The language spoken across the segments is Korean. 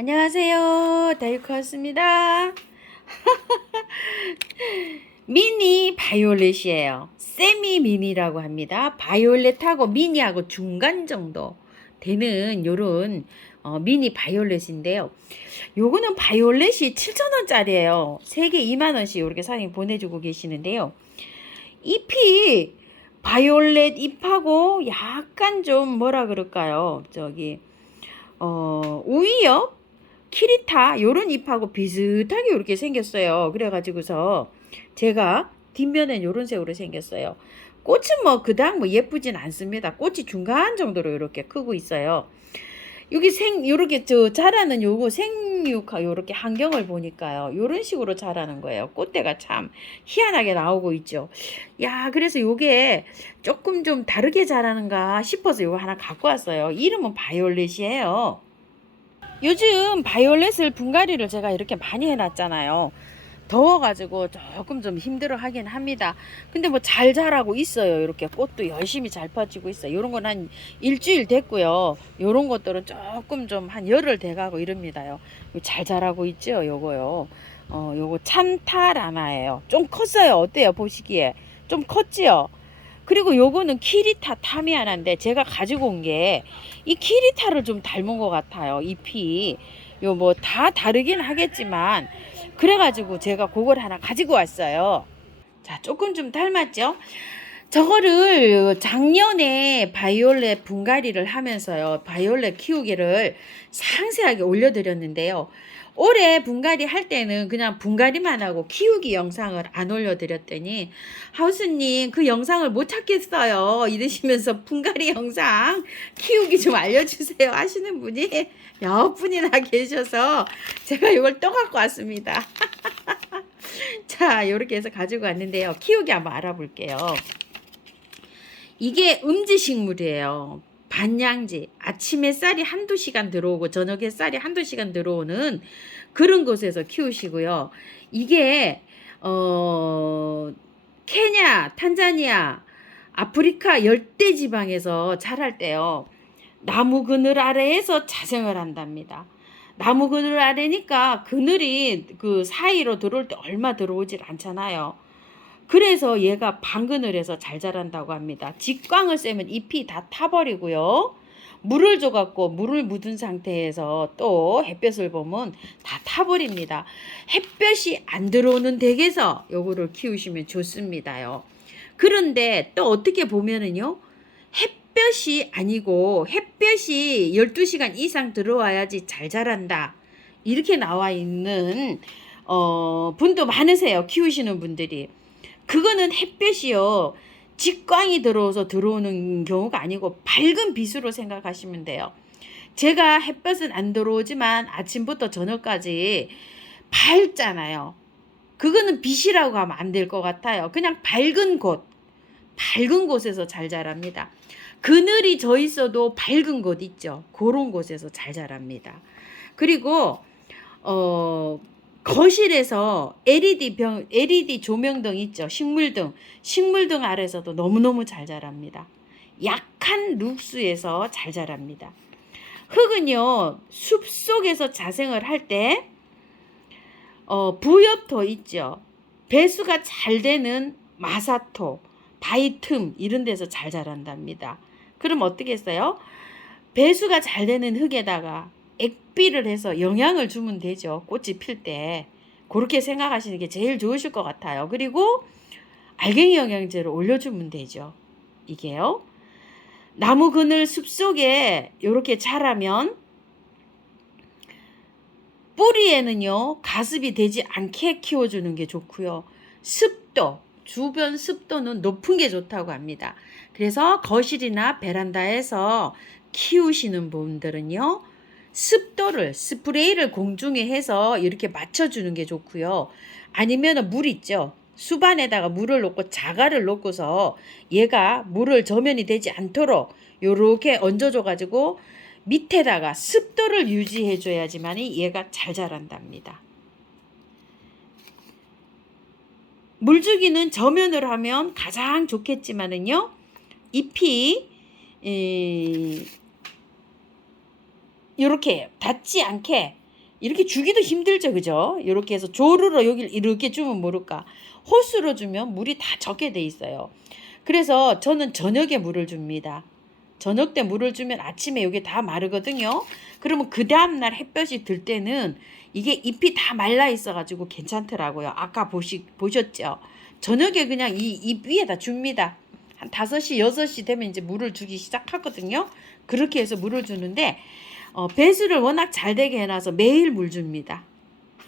안녕하세요. 다이코였습니다. 미니 바이올렛이에요. 세미 미니라고 합니다. 바이올렛하고 미니하고 중간 정도 되는 요런 어, 미니 바이올렛인데요. 요거는 바이올렛이 7,000원짜리예요. 3개 2만원씩 이렇게 사장님 보내주고 계시는데요. 잎이 바이올렛 잎하고 약간 좀 뭐라 그럴까요? 저기 어 우이요? 키리타 요런 잎하고 비슷하게 이렇게 생겼어요. 그래가지고서 제가 뒷면엔 요런 색으로 생겼어요. 꽃은 뭐 그닥 뭐 예쁘진 않습니다. 꽃이 중간 정도로 이렇게 크고 있어요. 여기 생 요렇게 저 자라는 요거 생육하 요렇게 환경을 보니까요. 요런 식으로 자라는 거예요. 꽃대가 참 희한하게 나오고 있죠. 야, 그래서 요게 조금 좀 다르게 자라는가 싶어서 요거 하나 갖고 왔어요. 이름은 바이올렛이에요. 요즘 바이올렛을 분갈이를 제가 이렇게 많이 해놨잖아요. 더워가지고 조금 좀 힘들어 하긴 합니다. 근데 뭐 잘 자라고 있어요. 이렇게 꽃도 열심히 잘 퍼지고 있어요. 요런 건 한 일주일 됐고요. 요런 것들은 조금 좀 한 열흘 돼가고 이럽니다요. 잘 자라고 있죠. 요거요. 어, 요거 찬타라나예요. 좀 컸어요. 어때요? 보시기에. 좀 컸지요? 그리고 요거는 키리타 타미아나인데 제가 가지고 온 게 이 키리타를 좀 닮은 것 같아요. 잎이. 요 뭐 다 다르긴 하겠지만 그래가지고 제가 그걸 하나 가지고 왔어요. 자, 조금 좀 닮았죠? 저거를 작년에 바이올렛 분갈이를 하면서요. 바이올렛 키우기를 상세하게 올려드렸는데요. 올해 분갈이 할 때는 그냥 분갈이만 하고 키우기 영상을 안 올려드렸더니 하우스님 그 영상을 못 찾겠어요. 이러시면서 분갈이 영상 키우기 좀 알려주세요 하시는 분이 몇 분이나 계셔서 제가 이걸 또 갖고 왔습니다. 자 이렇게 해서 가지고 왔는데요. 키우기 한번 알아볼게요. 이게 음지식물이에요 반양지 아침에 쌀이 한두 시간 들어오고 저녁에 쌀이 한두 시간 들어오는 그런 곳에서 키우시고요. 이게 어 케냐, 탄자니아, 아프리카 열대 지방에서 자랄 때요. 나무 그늘 아래에서 자생을 한답니다. 나무 그늘 아래니까 그늘이 그 사이로 들어올 때 얼마 들어오질 않잖아요. 그래서 얘가 방근을 해서 잘 자란다고 합니다. 직광을 쐬면 잎이 다 타버리고요. 물을 줘갖고 물을 묻은 상태에서 또 햇볕을 보면 다 타버립니다. 햇볕이 안 들어오는 댁에서 요거를 키우시면 좋습니다요. 그런데 또 어떻게 보면은요. 햇볕이 아니고 햇볕이 12시간 이상 들어와야지 잘 자란다. 이렇게 나와 있는 어, 분도 많으세요. 키우시는 분들이. 그거는 햇볕이요. 직광이 들어오서 들어오는 경우가 아니고 밝은 빛으로 생각하시면 돼요. 제가 햇볕은 안 들어오지만 아침부터 저녁까지 밝잖아요. 그거는 빛이라고 하면 안 될 것 같아요. 그냥 밝은 곳, 밝은 곳에서 잘 자랍니다. 그늘이 져 있어도 밝은 곳 있죠. 그런 곳에서 잘 자랍니다. 그리고 어 거실에서 LED 병, LED 조명등 있죠. 식물등. 식물등 아래서도 너무너무 잘 자랍니다. 약한 룩스에서 잘 자랍니다. 흙은요, 숲 속에서 자생을 할 때, 어, 부엽토 있죠. 배수가 잘 되는 마사토, 바위 틈, 이런 데서 잘 자란답니다. 그럼 어떻게 했어요? 배수가 잘 되는 흙에다가 액비를 해서 영양을 주면 되죠. 꽃이 필 때. 그렇게 생각하시는 게 제일 좋으실 것 같아요. 그리고 알갱이 영양제를 올려주면 되죠. 이게요. 나무 그늘 숲속에 이렇게 자라면 뿌리에는요 가습이 되지 않게 키워주는 게 좋고요. 습도 주변 습도는 높은 게 좋다고 합니다. 그래서 거실이나 베란다에서 키우시는 분들은요 습도를 스프레이를 공중에 해서 이렇게 맞춰주는 게 좋고요. 아니면 물 있죠. 수반에다가 물을 넣고 자갈을 넣고서 얘가 물을 저면이 되지 않도록 요렇게 얹어줘 가지고 밑에다가 습도를 유지해 줘야지만이 얘가 잘 자란답니다. 물주기는 저면으로 하면 가장 좋겠지만은요. 잎이 이, 이렇게 닿지 않게 이렇게 주기도 힘들죠, 그죠? 이렇게 해서 조르러 여기를 이렇게 주면 모를까. 호수로 주면 물이 다 적게 돼 있어요. 그래서 저는 저녁에 물을 줍니다. 저녁 때 물을 주면 아침에 여기 다 마르거든요. 그러면 그 다음날 햇볕이 들 때는 이게 잎이 다 말라 있어가지고 괜찮더라고요. 아까 보시, 보셨죠? 저녁에 그냥 이 잎 위에다 줍니다. 한 5시, 6시 되면 이제 물을 주기 시작하거든요. 그렇게 해서 물을 주는데, 어, 배수를 워낙 잘 되게 해놔서 매일 물 줍니다.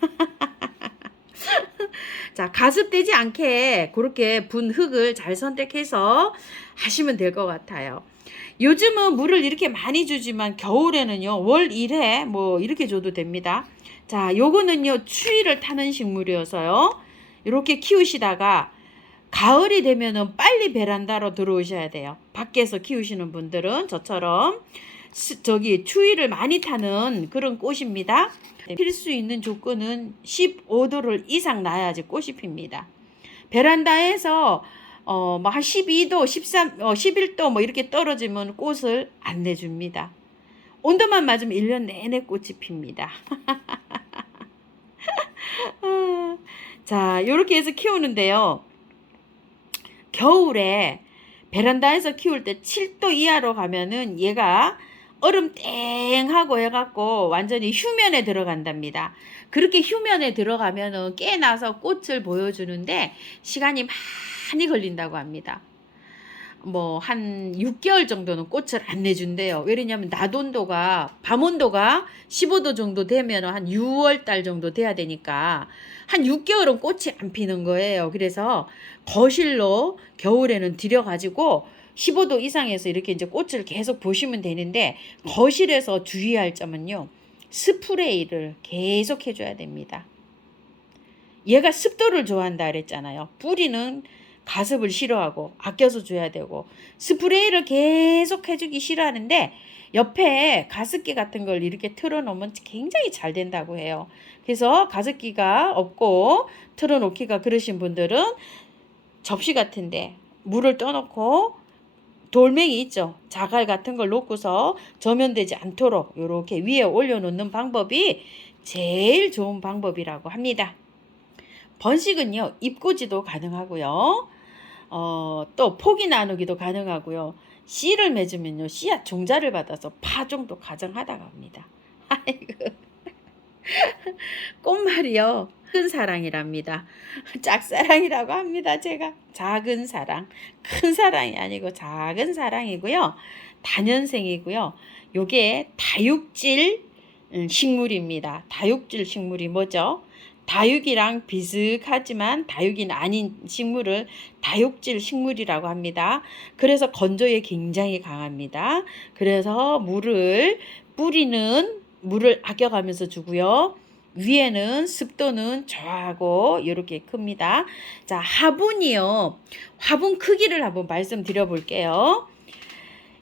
자, 가습되지 않게 그렇게 분 흙을 잘 선택해서 하시면 될 것 같아요. 요즘은 물을 이렇게 많이 주지만 겨울에는요, 월 1회 뭐 이렇게 줘도 됩니다. 자, 요거는요, 추위를 타는 식물이어서요, 이렇게 키우시다가 가을이 되면은 빨리 베란다로 들어오셔야 돼요. 밖에서 키우시는 분들은 저처럼 스- 저기 추위를 많이 타는 그런 꽃입니다. 필 수 있는 조건은 15도를 이상 나야지 꽃이 핍니다. 베란다에서 어, 뭐 한 12도, 13, 어, 11도 뭐 이렇게 떨어지면 꽃을 안 내줍니다. 온도만 맞으면 1년 내내 꽃이 핍니다. 자, 이렇게 해서 키우는데요. 겨울에 베란다에서 키울 때 7도 이하로 가면은 얘가 얼음 땡 하고 해갖고 완전히 휴면에 들어간답니다. 그렇게 휴면에 들어가면은 깨나서 꽃을 보여주는데 시간이 많이 걸린다고 합니다. 뭐 한 6개월 정도는 꽃을 안 내준대요. 왜냐면 낮 온도가 밤 온도가 15도 정도 되면 한 6월 달 정도 돼야 되니까 한 6개월은 꽃이 안 피는 거예요. 그래서 거실로 겨울에는 들여가지고 15도 이상에서 이렇게 이제 꽃을 계속 보시면 되는데 거실에서 주의할 점은요. 스프레이를 계속 해줘야 됩니다. 얘가 습도를 좋아한다 그랬잖아요. 뿌리는 가습을 싫어하고 아껴서 줘야 되고 스프레이를 계속 해주기 싫어하는데 옆에 가습기 같은 걸 이렇게 틀어놓으면 굉장히 잘 된다고 해요. 그래서 가습기가 없고 틀어놓기가 그러신 분들은 접시 같은데 물을 떠놓고 돌멩이 있죠. 자갈 같은 걸 놓고서 저면되지 않도록 이렇게 위에 올려놓는 방법이 제일 좋은 방법이라고 합니다. 번식은요, 입고지도 가능하고요. 어, 또 포기 나누기도 가능하고요. 씨를 맺으면요, 씨앗 종자를 받아서 파종도 가정하다고 합니다. 아이고. 꽃말이요. 큰 사랑이랍니다. 짝사랑이라고 합니다. 제가 작은 사랑, 큰 사랑이 아니고 작은 사랑이고요. 다년생이고요. 요게 다육질 음, 식물입니다. 다육질 식물이 뭐죠? 다육이랑 비슷하지만 다육이 아닌 식물을 다육질 식물이라고 합니다. 그래서 건조에 굉장히 강합니다. 그래서 물을 뿌리는 물을 아껴가면서 주고요. 위에는 습도는 저하고 이렇게 큽니다. 자, 화분이요. 화분 크기를 한번 말씀드려 볼게요.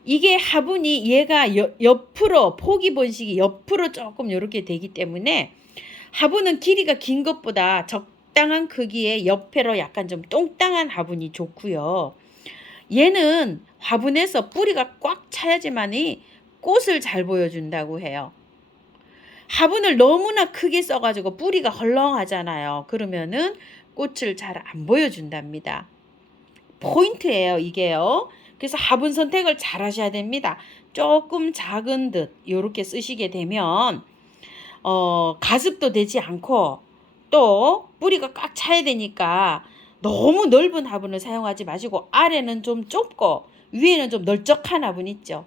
이게 화분이 얘가 여- 옆으로 포기 번식이 옆으로 조금 이렇게 되기 때문에 화분은 길이가 긴 것보다 적당한 크기의 옆으로 약간 좀 똥땅한 화분이 좋고요. 얘는 화분에서 뿌리가 꽉 차야지만이 꽃을 잘 보여준다고 해요. 화분을 너무나 크게 써가지고 뿌리가 헐렁하잖아요. 그러면은 꽃을 잘 안 보여준답니다. 포인트예요, 이게요. 그래서 화분 선택을 잘 하셔야 됩니다. 조금 작은 듯 이렇게 쓰시게 되면 어, 가습도 되지 않고 또 뿌리가 꽉 차야 되니까 너무 넓은 화분을 사용하지 마시고 아래는 좀 좁고 위에는 좀 널쩍한 화분 있죠.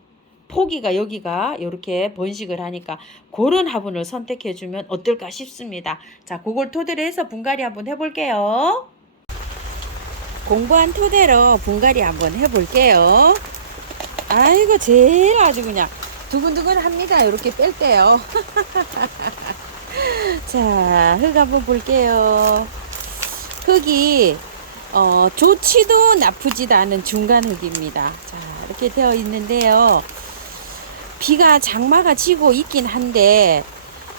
포기가 여기가 이렇게 번식을 하니까 그런 화분을 선택해 주면 어떨까 싶습니다. 자, 그걸 토대로 해서 분갈이 한번 해볼게요. 공부한 토대로 분갈이 한번 해볼게요. 아이고, 제일 아주 그냥 두근두근 합니다. 이렇게 뺄게요. 자, 흙 한번 볼게요. 흙이, 어, 좋지도 나쁘지도 않은 중간 흙입니다. 자, 이렇게 되어 있는데요. 비가 장마가 지고 있긴 한데,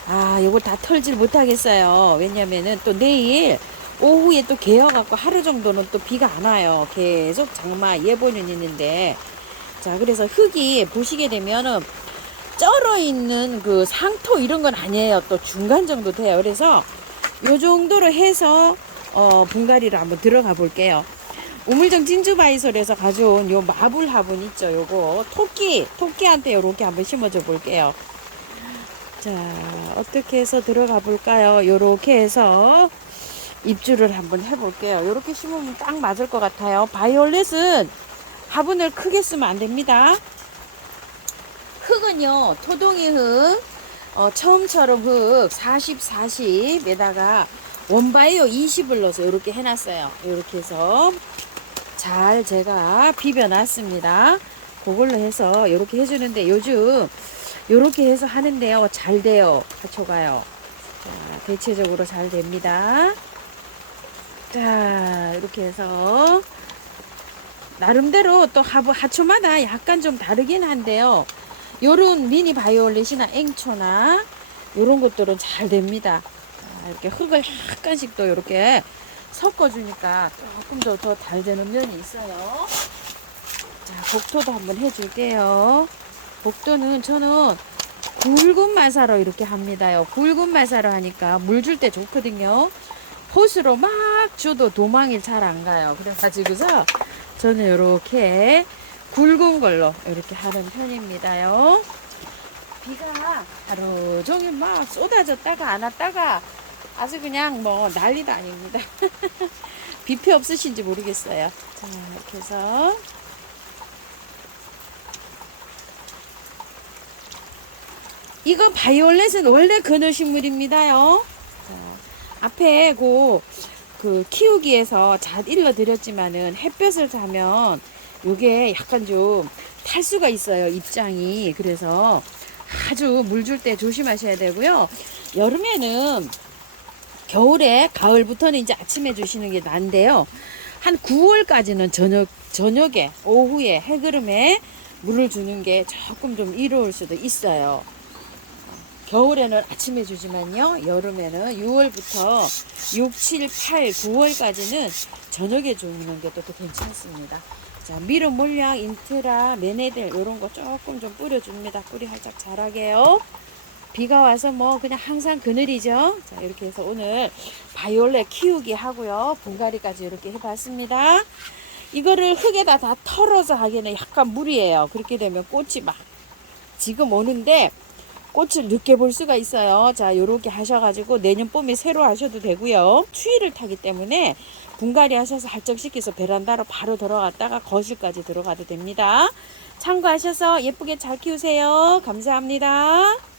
아, 요걸 다 털질 못하겠어요. 왜냐면은 또 내일 오후에 또 개어갖고 하루 정도는 또 비가 안 와요. 계속 장마 예보는 있는데. 자, 그래서 흙이 보시게 되면은 쩔어 있는 그 상토 이런 건 아니에요. 또 중간 정도 돼요. 그래서 요 정도로 해서 어, 분갈이를 한번 들어가 볼게요. 우물정 진주바이솔에서 가져온 요 마블 화분 있죠. 요거 토끼 토끼한테 요렇게 한번 심어줘 볼게요. 자 어떻게 해서 들어가 볼까요? 요렇게 해서 입주를 한번 해볼게요. 요렇게 심으면 딱 맞을 것 같아요. 바이올렛은 화분을 크게 쓰면 안 됩니다. 흙은요 토동이 흙 어, 처음처럼 흙 40, 40에다가 원바이오 20을 넣어서 이렇게 해놨어요. 이렇게 해서 잘 제가 비벼놨습니다. 그걸로 해서 이렇게 해주는데 요즘 이렇게 해서 하는데요. 잘 돼요. 하초가요. 자, 대체적으로 잘 됩니다. 자, 이렇게 해서 나름대로 또 하부, 하초마다 약간 좀 다르긴 한데요. 요런 미니 바이올렛이나 앵초나 요런 것들은 잘 됩니다. 자, 이렇게 흙을 약간씩 또 이렇게 섞어주니까 조금 더 더 잘 되는 면이 있어요. 자, 복토도 한번 해줄게요. 복도는 저는 굵은 마사로 이렇게 합니다요. 굵은 마사로 하니까 물 줄 때 좋거든요. 호스로 막 줘도 도망이 잘 안 가요. 그래가지고서 저는 이렇게 굵은 걸로 이렇게 하는 편입니다요. 비가 하루 종일 막 쏟아졌다가 안 왔다가 아주 그냥 뭐 난리도 아닙니다. 비피 없으신지 모르겠어요. 자, 이렇게 해서 이거 바이올렛은 원래 그늘식물입니다요. 자, 앞에 그, 그 키우기에서 잘 일러드렸지만은 햇볕을 타면 요게 약간 좀 탈수가 있어요. 입장이. 그래서 아주 물 줄 때 조심하셔야 되고요. 여름에는 겨울에 가을부터는 이제 아침에 주시는 게 난데요. 한 9월까지는 저녁 저녁에 오후에 해그름에 물을 주는 게 조금 좀 이로울 수도 있어요. 겨울에는 아침에 주지만요. 여름에는 6월부터 6, 7, 8, 9월까지는 저녁에 주는 게 또 괜찮습니다. 자, 미름 몰약, 인트라, 메네델 이런 거 조금 좀 뿌려줍니다. 뿌리 활짝 자라게요. 비가 와서 뭐 그냥 항상 그늘이죠. 자, 이렇게 해서 오늘 바이올렛 키우기 하고요. 분갈이까지 이렇게 해봤습니다. 이거를 흙에다 다 털어서 하기에는 약간 무리예요. 그렇게 되면 꽃이 막 지금 오는데 꽃을 늦게 볼 수가 있어요. 자, 요렇게 하셔가지고 내년 봄에 새로 하셔도 되고요. 추위를 타기 때문에 분갈이 하셔서 할정시켜서 베란다로 바로 들어갔다가 거실까지 들어가도 됩니다. 참고하셔서 예쁘게 잘 키우세요. 감사합니다.